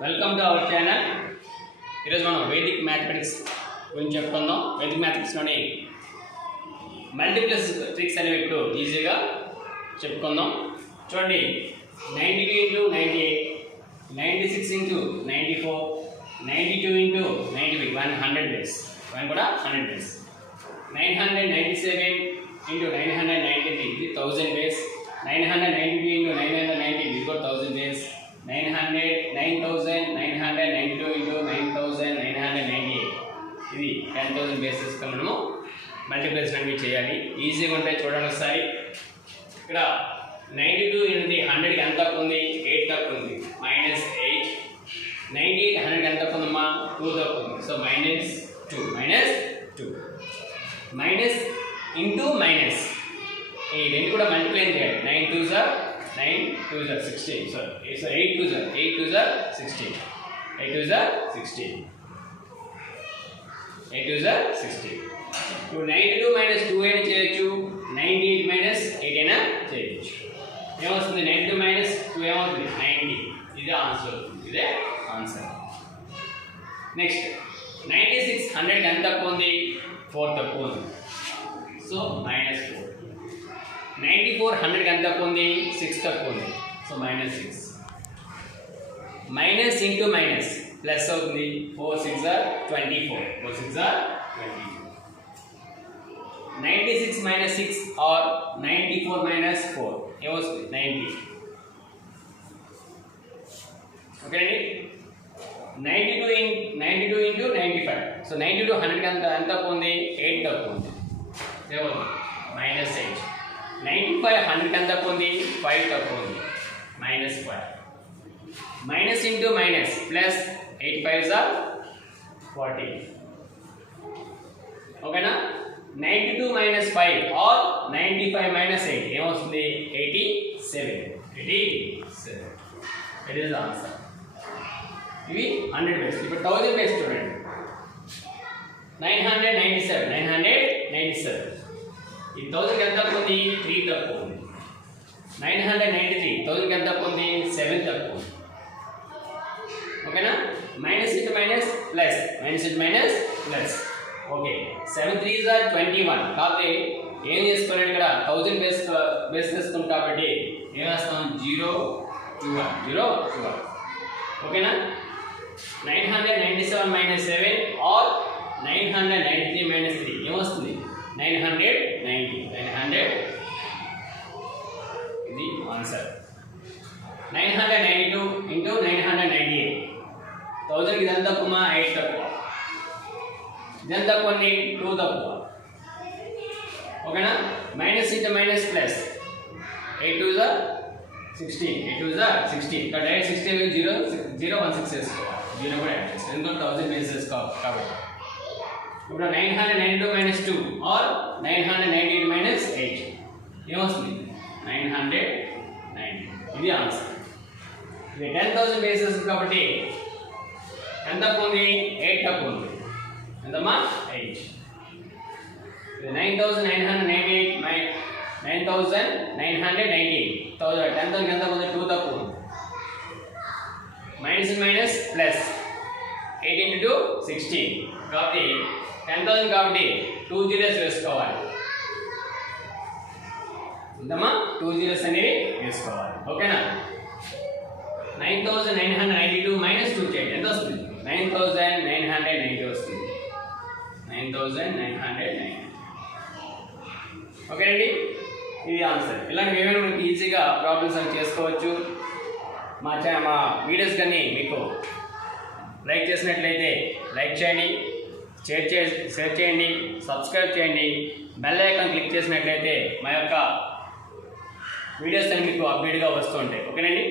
Welcome to our channel. ఈరోజు మనం Vedic mathematics గురించి చెప్పుకుందాం. వేదిక్ మ్యాథమెటిక్స్లోని మల్టిప్లస్ ట్రిక్స్ అనేవి ఇప్పుడు ఈజీగా చెప్పుకుందాం. చూడండి, 92 ఇంటూ 98, 96 ఇంటూ 94, 92 ఇంటూ 90, 100 బేస్, 1 కూడా 100 బేస్, 997 ఇంటూ 993, ఇది 1000 బేస్, 992 ఇంటూ 990, ఇది కూడా 1000 బేస్, 9992 ఇంటూ 9998, ఇది 10,000 బేసెస్ మనము మల్టిప్లైస్ అనేవి చేయాలి. ఈజీగా ఉంటాయి, చూడండి ఒకసారి. ఇక్కడ 92 అనేది 100కి ఎంత తక్కువ ఉంది? 8 తక్కువ ఉంది, -8. 98 100కి ఎంత తక్కువ ఉందమ్మా? 2 తక్కువ ఉంది, సో -2, మైనస్ ఇంటూ మైనస్, ఈ రెండు కూడా మల్టిప్లై చేయాలి. 9 2s are 9 2s are 16, sorry, 8 2s are 16, 8 2s are 16, 8 2s are 16. ఇప్పుడు 92 మైనస్ 2 అయినా చేయొచ్చు, 98 మైనస్ 8 అయినా చేయొచ్చు. ఏమొస్తుంది? 92 మైనస్ 2 ఏమవుతుంది? 90. ఇదే ఆన్సర్, ఇదే ఆన్సర్. నెక్స్ట్ 96 100కి ఎంత తక్కువ ఉంది? 4 తక్కువ ఉంది, సో -4. 94 100కి ఎంత తక్కువ ఉంది? 6 తక్కువ ఉంది, so -6. Minus into minus plus అవుతుంది, 4 6 are 24, 4 6 are 24. 96 minus 6 or 94 minus 4 ఏమొస్తుంది? 90. ఓకే అండి. 92 ఇంటూ 95, సో 92 100కి ఎంత తక్కువ ఉంది? 8 తక్కువ ఉంది, ఏమవుతుంది? -8. 95 100కి ఎంత తక్కువ ఉంది? 5 తక్కువ ఉంది, -5. Minus into minus plus, 8 5s are 40. ఓకేనా? 92 minus 5 or 95 minus 8 ఏమొస్తుంది? 87. It is the answer. ఇవి 100 బేస్. ఇప్పుడు 1000 బేస్ చూడండి. 997 ఈ 1000కి ఎంత తక్కువ ఉంది? 3 తక్కువ ఉంది. 993 1000కి ఎంత తక్కువ ఉంది? 7 తక్కువ ఉంది. ఓకేనా? Minus into minus plus, okay. 7 3s are 21. కాబట్టి ఏం చేసుకోవాలి? ఇక్కడ 1000 బేస్ తీసుకుంటాం కాబట్టి ఏం వేస్తాం? 0 2 1. ఓకేనా? 997 minus 7 or 993 minus 3 ఏమొస్తుంది? 990. ఇది ఆన్సర్. 992 ఇంటూ 998, 1000కి ఇది ఎంత తక్కువ? 8 తక్కువ. ఇదెంత తక్కువ? 2 తక్కువ. ఓకేనా? Minus into minus plus, 8 2s are 16, ఇక్కడ డైరెక్ట్ 16 0 1 6 వేసుకోవాలి, 0 కూడా యాడ్ చేస్తాం, ఎందుకంటే 1000 బేస్ వేసుకోవాలి కాబట్టి. ఇప్పుడు 992 మైనస్ 2 ఆర్ 998 మైనస్ 8 ఏమొస్తుంది? 990. ఇది ఆన్సర్. ఇది 10,000 బేసెస్ కాబట్టి ఎంత తక్కువ ఉంది? 8 తక్కువ ఉంది. ఎంతమ్మా? 8. 9,998 9,998, 10,000కి ఎంత ఉంది? 2 తక్కువ ఉంది. మైనస్ మైనస్ ప్లస్, 8 ఇంటూ 2 16, కాబట్టి 10,000 కాబట్టి 2 zeros వేసుకోవాలి. ఎంతమ్మా? 2 zeros అనేవి వేసుకోవాలి. ఓకేనా? 9,992 మైనస్ 2 చేయండి, ఎంత వస్తుంది? 9,990 వస్తుంది, 9,990. ఓకేనండి, ఇది ఆన్సర్. ఇలాంటివి ఏమైనా మనకి ఈజీగా ప్రాబ్లమ్స్ అని చేసుకోవచ్చు. మా వీడియోస్ కానీ మీకు లైక్ చేసినట్లయితే లైక్ చేయండి, షేర్ చేయండి, సబ్స్క్రైబ్ చేయండి, బెల్ ఐకాన్ క్లిక్ చేసినట్లయితే మా యొక్క వీడియోస్ అన్ని మీకు అప్డేట్గా వస్తూ ఉంటాయి. ఓకేనండి.